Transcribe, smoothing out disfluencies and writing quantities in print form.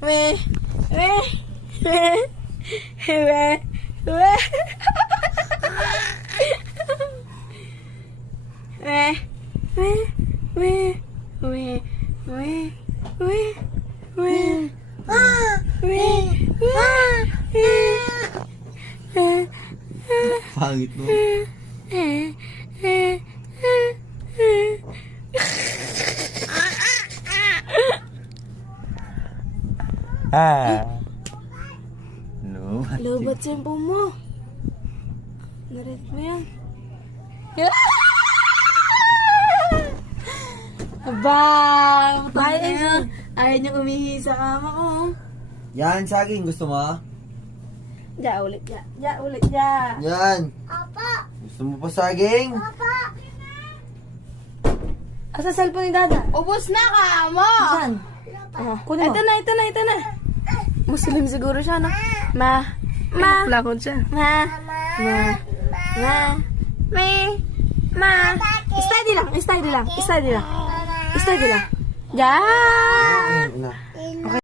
Me. Me. Me. Me. Me. Pangit mo. No. Lobat sempo mo. Narit mo yan. Aba, ayaw niya umihi sa kama ko. Yan, saging. Gusto mo? Ja ulit, ja. Ja ulit, ja. Yan. Gusto mo pa saging? Asa cellphone ni Dada? Ubus na ka mo! Saan? Kunin mo. Ito na. Muslim siguro siya, no? Ma. Lakon siya. Ma. Steady lang. Ja. Na.